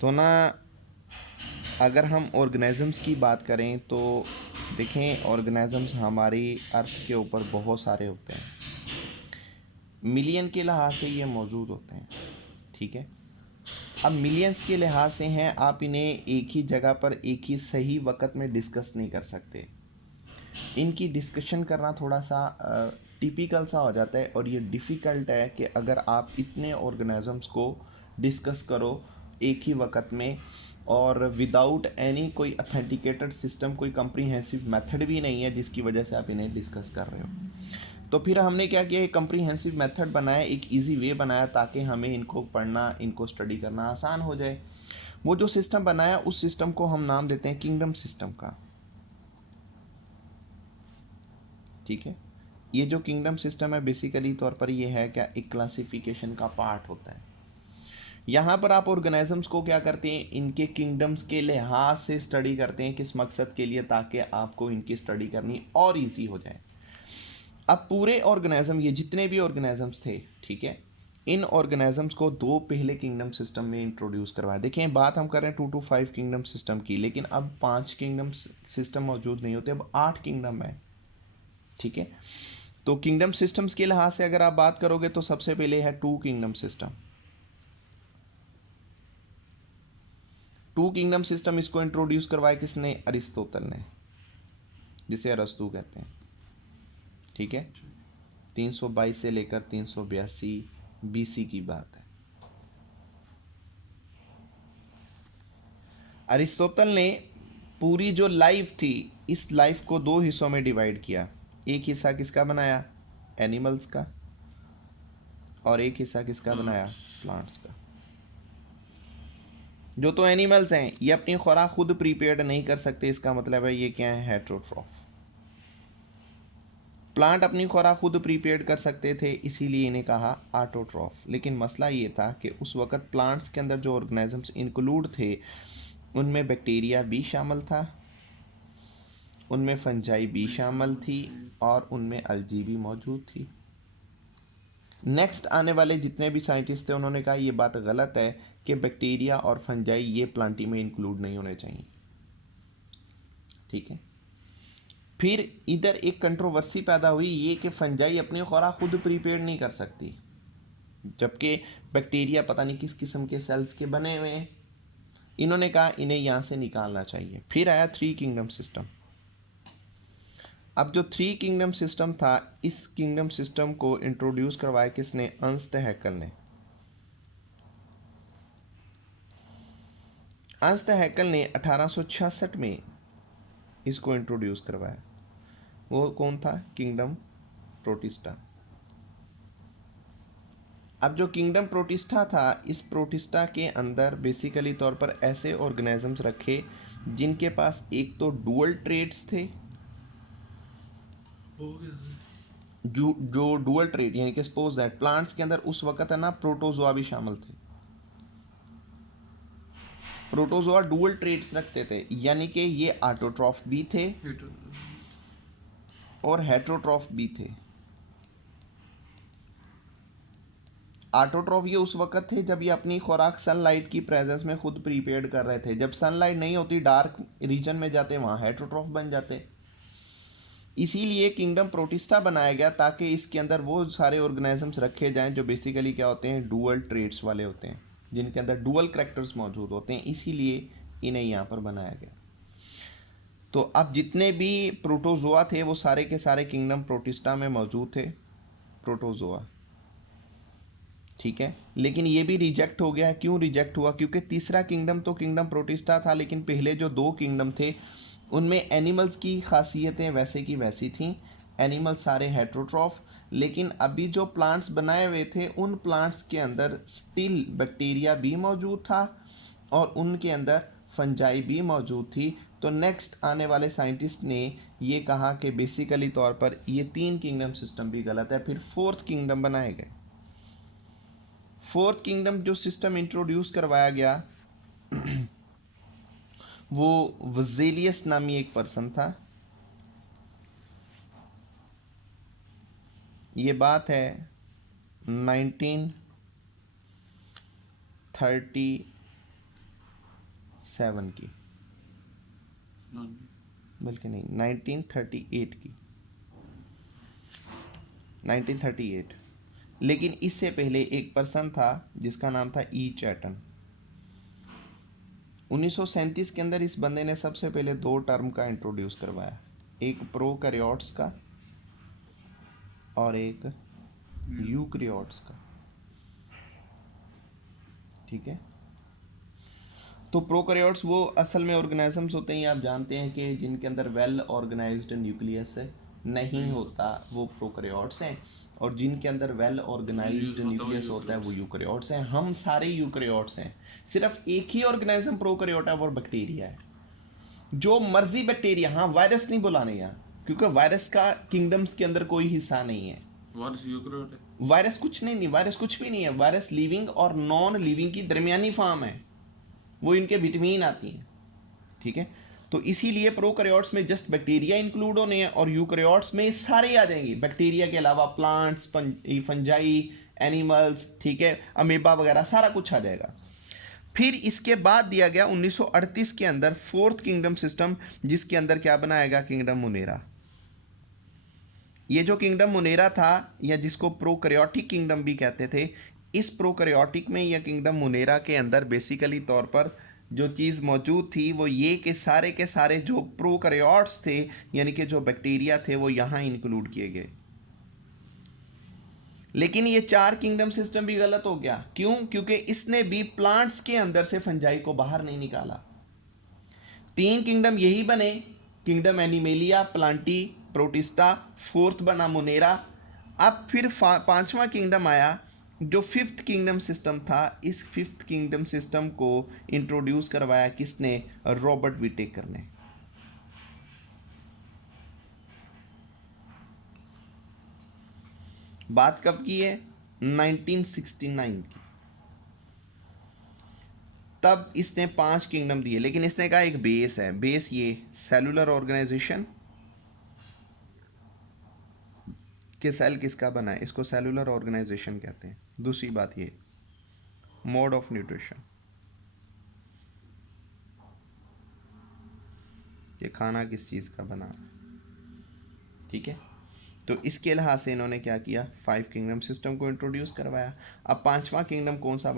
तो ना अगर हम ऑर्गेनिजम्स की बात करें तो देखें, ऑर्गेनिजम्स हमारी अर्थ के ऊपर बहुत सारे होते हैं, मिलियन के लिहाज से ये मौजूद होते हैं। ठीक है, अब मिलियंस के लिहाज से हैं, आप इन्हें एक ही जगह पर एक ही सही वक्त में डिस्कस नहीं कर सकते। इनकी डिस्कशन करना थोड़ा सा टिपिकल सा हो जाता है, और ये डिफ़िकल्ट है कि अगर आप इतने ऑर्गेनिजम्स को डिस्कस करो एक ही वक्त में, और विदाउट एनी कोई अथेंटिकेटेड सिस्टम, कोई कम्प्रीहेंसिव मेथड भी नहीं है जिसकी वजह से आप इन्हें डिस्कस कर रहे हो। तो फिर हमने क्या किया, एक कम्प्रीहेंसिव मेथड बनाया, एक इजी वे बनाया, ताकि हमें इनको पढ़ना, इनको स्टडी करना आसान हो जाए। वो जो सिस्टम बनाया, उस सिस्टम को हम नाम देते हैं किंगडम सिस्टम का। ठीक है, ये जो किंगडम सिस्टम है बेसिकली तौर पर ये है क्या, एक क्लासिफिकेशन का पार्ट होता है। यहाँ पर आप ऑर्गेनिजम्स को क्या करते हैं, इनके किंगडम्स के लिहाज से स्टडी करते हैं, किस मकसद के लिए, ताकि आपको इनकी स्टडी करनी और इजी हो जाए। अब पूरे ऑर्गेनिज्म, ये जितने भी ऑर्गेनिजम्स थे, ठीक है, इन ऑर्गेनिजम्स को दो पहले किंगडम सिस्टम में इंट्रोड्यूस करवाया। देखिए, बात हम कर रहे हैं 2 to 5 किंगडम सिस्टम की, लेकिन अब 5 किंगडम सिस्टम मौजूद नहीं होते, अब 8 किंगडम है। ठीक है, तो किंगडम सिस्टम्स के लिहाज से अगर आप बात करोगे तो सबसे पहले है 2 किंगडम सिस्टम। 2 किंगडम सिस्टम इसको इंट्रोड्यूस करवाया किसने, अरिस्तोतल ने, जिसे अरस्तु कहते हैं। ठीक है, 322 से लेकर 382 BC की बात है। अरिस्तोतल ने पूरी जो लाइफ थी, इस लाइफ को दो हिस्सों में डिवाइड किया। एक हिस्सा किसका बनाया, एनिमल्स का, और एक हिस्सा किसका बनाया, प्लांट्स का। जो तो एनिमल्स हैं, ये अपनी खुराक खुद प्रीपेयर्ड नहीं कर सकते, इसका मतलब है ये क्या है, हेट्रोट्रॉफ। प्लांट अपनी खुराक खुद प्रीपेयर्ड कर सकते थे, इसीलिए इन्हें कहा ऑटोट्रॉफ। लेकिन मसला ये था कि उस वक़्त प्लांट्स के अंदर जो ऑर्गेनिजम्स इंक्लूड थे, उनमें बैक्टीरिया भी शामिल था, उनमें फंजाई भी शामिल थी, और उनमें अलजी भी मौजूद थी। नेक्स्ट आने वाले जितने भी साइंटिस्ट थे, उन्होंने कहा ये बात गलत है कि बैक्टीरिया और फंजाई ये प्लांटी में इंक्लूड नहीं होने चाहिए। ठीक है, फिर इधर एक कंट्रोवर्सी पैदा हुई, ये कि फंजाई अपनी खुराक खुद प्रिपेयर नहीं कर सकती, जबकि बैक्टीरिया पता नहीं किस किस्म के सेल्स के बने हुए हैं। इन्होंने कहा इन्हें यहाँ से निकालना चाहिए। फिर आया 3 किंगडम सिस्टम। अब जो 3 किंगडम सिस्टम था, इस किंगडम सिस्टम को इंट्रोड्यूस करवाया किसने, अर्नस्ट हैकेल ने। अर्नस्ट हैकेल ने 1866 में इसको इंट्रोड्यूस करवाया। वो कौन था, किंगडम प्रोटिस्टा। अब जो किंगडम प्रोटिस्टा था, इस प्रोटिस्टा के अंदर बेसिकली तौर पर ऐसे ऑर्गेनिजम्स रखे जिनके पास एक तो डुअल ट्रेड्स थे, जो डुअल ट्रेड यानी कि सपोज दैट प्लांट्स के अंदर उस वक्त है ना प्रोटोजोआ भी शामिल थे। प्रोटोजोआ डुअल ट्रेड्स रखते थे, यानी कि ये ऑटोट्रॉफ भी थे और हेट्रोट्रॉफ भी थे। ऑटोट्रॉफ ये उस वक्त थे जब ये अपनी खुराक सनलाइट की प्रेजेंस में खुद प्रीपेयर्ड कर रहे थे। जब सनलाइट नहीं होती, डार्क रीजन में जाते, वहाँ हेट्रोट्रॉफ बन जाते। इसीलिए किंगडम प्रोटिस्टा बनाया गया, ताकि इसके अंदर वो सारे ऑर्गेनिजम्स रखे जाएं जो बेसिकली क्या होते हैं, डुअल ट्रेड्स वाले होते हैं, जिनके अंदर डुअल करैक्टर्स मौजूद होते हैं। इसीलिए इन्हें यहाँ पर बनाया गया। तो अब जितने भी प्रोटोजोआ थे वो सारे के सारे किंगडम प्रोटिस्टा में मौजूद थे, प्रोटोजोआ। ठीक है, लेकिन ये भी रिजेक्ट हो गया है। क्यों रिजेक्ट हुआ, क्योंकि तीसरा किंगडम तो किंगडम प्रोटिस्टा था, लेकिन पहले जो 2 किंगडम थे उनमें एनिमल्स की खासियतें वैसे की वैसी थीं, एनिमल सारे हेट्रोट्रॉफ। लेकिन अभी जो प्लांट्स बनाए हुए थे, उन प्लांट्स के अंदर स्टिल बैक्टीरिया भी मौजूद था और उनके अंदर फंजाई भी मौजूद थी। तो नेक्स्ट आने वाले साइंटिस्ट ने ये कहा कि बेसिकली तौर पर ये 3 किंगडम सिस्टम भी गलत है। फिर 4th किंगडम बनाए गए। 4th किंगडम जो सिस्टम इंट्रोड्यूस करवाया गया, वो वजेलियस नामी एक पर्सन था। ये बात है 1930 1937 की, बल्कि नहीं 1938 की, 1938। लेकिन इससे पहले एक पर्सन था जिसका नाम था ई चैटन। 1937 के अंदर इस बंदे ने सबसे पहले दो टर्म का इंट्रोड्यूस करवाया, एक प्रोकैरियोट्स का और एक यूकैरियोट्स का। ठीक है, तो प्रोकैरियोट्स वो असल में ऑर्गेनिजम्स होते हैं, आप जानते हैं कि जिनके अंदर वेल ऑर्गेनाइज्ड न्यूक्लियस नहीं होता वो प्रोकैरियोट्स हैं, और जिनके अंदर वेल ऑर्गेनाइज्ड न्यूक्लियस होता है वो यूकैरियोट्स हैं। हम सारे यूकैरियोट्स हैं, सिर्फ एक ही ऑर्गेनिज्म प्रोकैरियोट है, वो बैक्टीरिया है। जो मर्जी बैक्टीरिया, हाँ वायरस नहीं बुलाने यहाँ, क्योंकि वायरस का किंगडम्स के अंदर कोई हिस्सा नहीं है। वायरस कुछ नहीं, वायरस कुछ भी नहीं है। वायरस लिविंग और नॉन लिविंग की दरमियानी फॉर्म है, वो इनके बिटवीन आती हैं। ठीक है, तो इसीलिए प्रोकैरियोट्स में जस्ट बैक्टीरिया इंक्लूड होने हैं और यूकैरियोट्स में सारे आ जाएंगे, बैक्टीरिया के अलावा प्लांट्स, फंजाई, एनिमल्स, ठीक है, अमीबा वगैरह सारा कुछ आ जाएगा। फिर इसके बाद दिया गया 1938 के अंदर फोर्थ किंगडम सिस्टम, जिसके अंदर क्या बनाया गया, किंगडम मुनेरा। ये जो किंगडम मुनेरा था, या जिसको प्रोकैरियोटिक किंगडम भी कहते थे, इस प्रोकैरियोटिक में या किंगडम मुनेरा के अंदर बेसिकली तौर पर जो चीज़ मौजूद थी वो ये कि सारे के सारे जो प्रोकैरियोट्स थे, यानी कि जो बैक्टीरिया थे, वो यहाँ इंक्लूड किए गए। लेकिन ये चार किंगडम सिस्टम भी गलत हो गया। क्यों? क्योंकि इसने भी प्लांट्स के अंदर से फंजाई को बाहर नहीं निकाला। तीन किंगडम यही बने, kingdom animalia, Plantae, protista, fourth बना मुनेरा। अब फिर पांचवा किंगडम आया जो फिफ्थ किंगडम सिस्टम था। इस फिफ्थ किंगडम सिस्टम को इंट्रोड्यूस करवाया किसने? रॉबर्ट विटेकर ने। बात कब की है? 1969 की। तब इसने 5 किंगडम दिए, लेकिन इसने कहा एक बेस है। बेस ये सेलुलर ऑर्गेनाइजेशन कि सेल किसका बना है, इसको सेलुलर ऑर्गेनाइजेशन कहते हैं। दूसरी बात ये मोड ऑफ न्यूट्रिशन, ये खाना किस चीज़ का बना। ठीक है, तो इसके लिहाज से इन्होंने क्या किया, 5 किंगडम सिस्टम को इंट्रोड्यूस करवाया। अब पांचवा किंगडम कौन सा